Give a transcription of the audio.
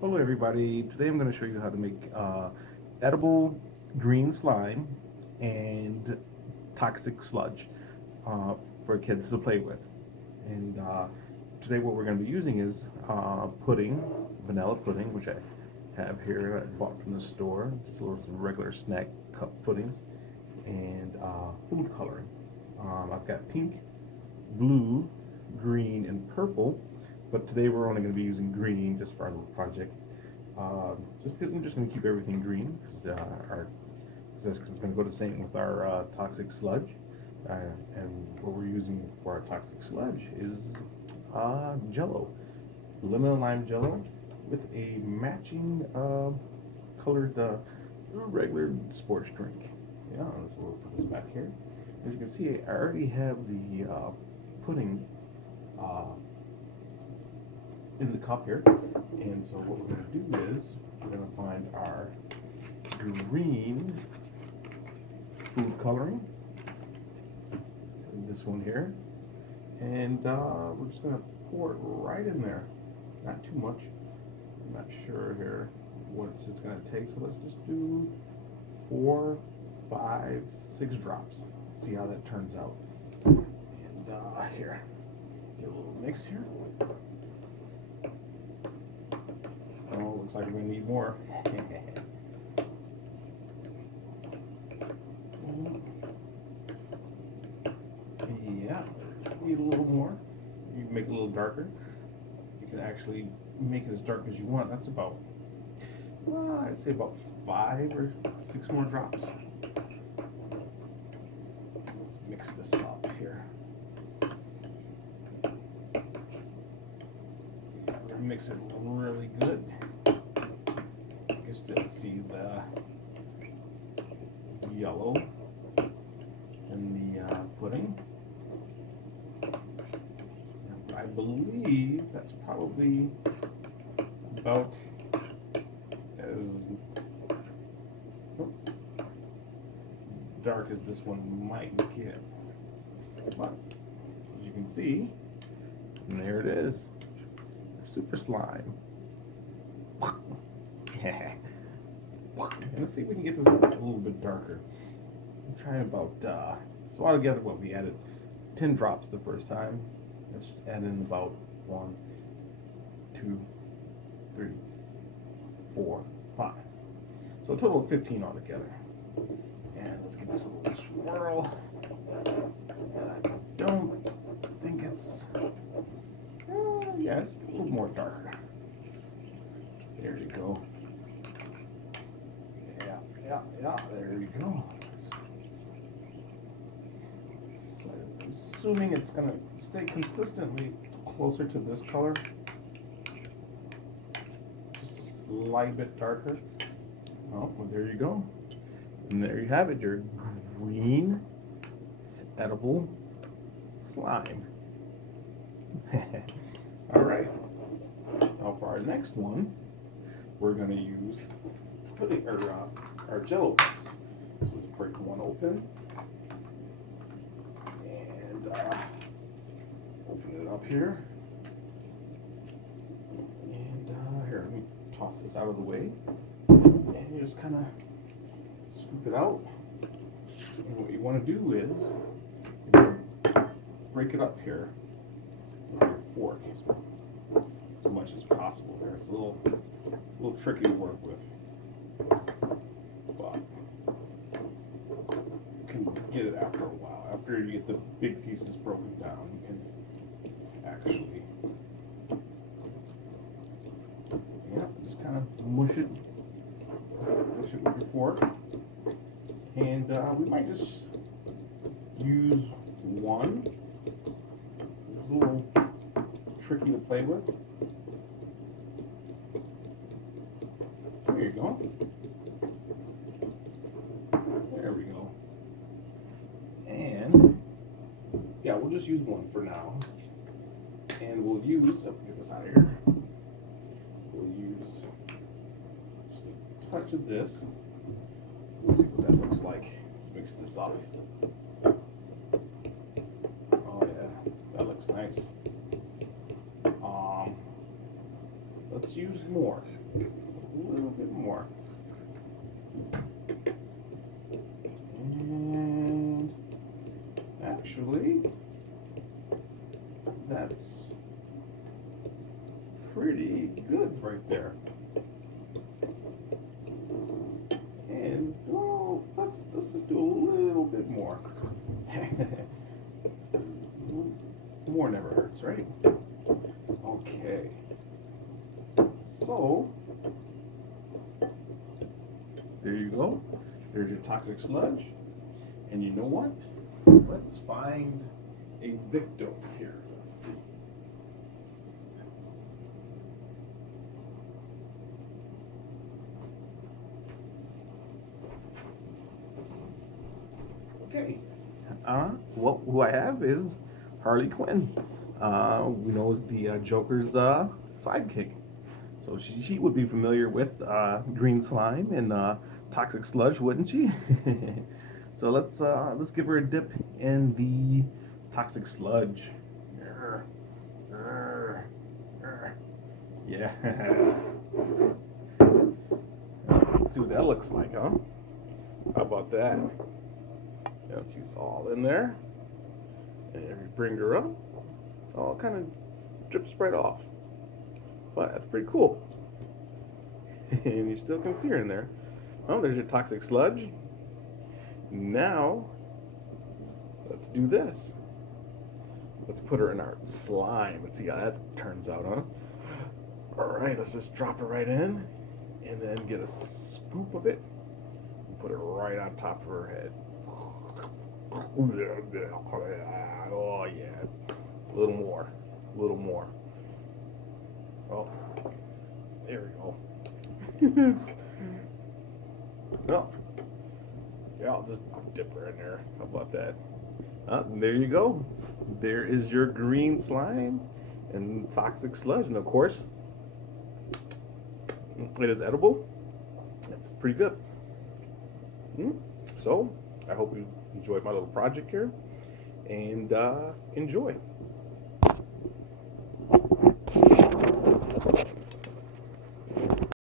Hello everybody, today I'm going to show you how to make edible green slime and toxic sludge uh, for kids to play with. And today what we're going to be using is pudding, vanilla pudding, which I have here, I bought from the store, just a little regular snack cup puddings, and food coloring. I've got pink, blue, green, and purple, but today we're only going to be using green just for our little project. Just because I'm just going to keep everything green, because it's going to go the same with our toxic sludge. And what we're using for our toxic sludge is Jello, lemon and lime Jello, with a matching colored regular sports drink. Yeah, so we'll put this back here. As you can see, I already have the pudding in the cup here. And so what we're going to do is we're going to find our green food coloring, this one here, and we're just going to pour it right in there. Not too much. I'm not sure here what it's going to take, so let's just do 4, 5, 6 drops. See how that turns out. And here, get a little mix here. Oh, looks like we're going to need more. Yeah, need a little more. You can make it a little darker. You can actually make it as dark as you want. That's about, I'd say about 5 or 6 more drops. Let's mix this up here. Mix it really good. You can still see the yellow in the pudding. And I believe that's probably about as dark as this one might get. But as you can see, and there it is. Super slime. And let's see if we can get this a little bit darker. I'm trying about, so altogether what we added 10 drops the first time. Let's add in about 1, 2, 3, 4, 5. So a total of 15 altogether. And let's give this a little swirl. And I don't think it's, yeah, it's a little more darker. There you go. Yeah, there you go. So I'm assuming it's going to stay consistently closer to this color. Just a slight bit darker. Oh, well, there you go. And there you have it, your green edible slime. All right. Now for our next one, we're going to use our Jello bits. So let's break one open and open it up here. And here, let me toss this out of the way. And you just kind of scoop it out. And what you want to do is break it up here with your fork as much as possible. There, it's a little tricky to work with, but you can get it after a while. After you get the big pieces broken down, you can actually, just kind of mush it with your fork. And we might just use one. It's a little tricky to play with. There you go. There we go. And yeah, we'll just use one for now. And we'll use, get this out of here. We'll use just a touch of this. Let's see what that looks like. Let's mix this up. Oh yeah, that looks nice. let's use more. A little bit more. And actually, that's pretty good right there. And well, let's just do a little bit more. More never hurts, right? Okay. So there you go. There's your toxic sludge. And you know what? Let's find a victim here. Let's see. Okay. Well, who I have is Harley Quinn. We know is the Joker's sidekick. So she would be familiar with green slime and toxic sludge, wouldn't she? So let's give her a dip in the toxic sludge. Yeah. Let's see what that looks like, huh? How about that? Yeah, she's all in there. And if you bring her up, all kind of drips right off. But that's pretty cool. And you still can see her in there. Oh, there's your toxic sludge. Now, let's do this. Let's put her in our slime. Let's see how that turns out, huh? Alright, let's just drop her right in. And then get a scoop of it. And put it right on top of her head. Oh yeah. A little more. A little more. Oh. There we go. Well. Yeah, I'll just dip her in there. How about that? There you go. There is your green slime and toxic sludge. And of course, it is edible. It's pretty good. So, I hope you enjoyed my little project here. And enjoy.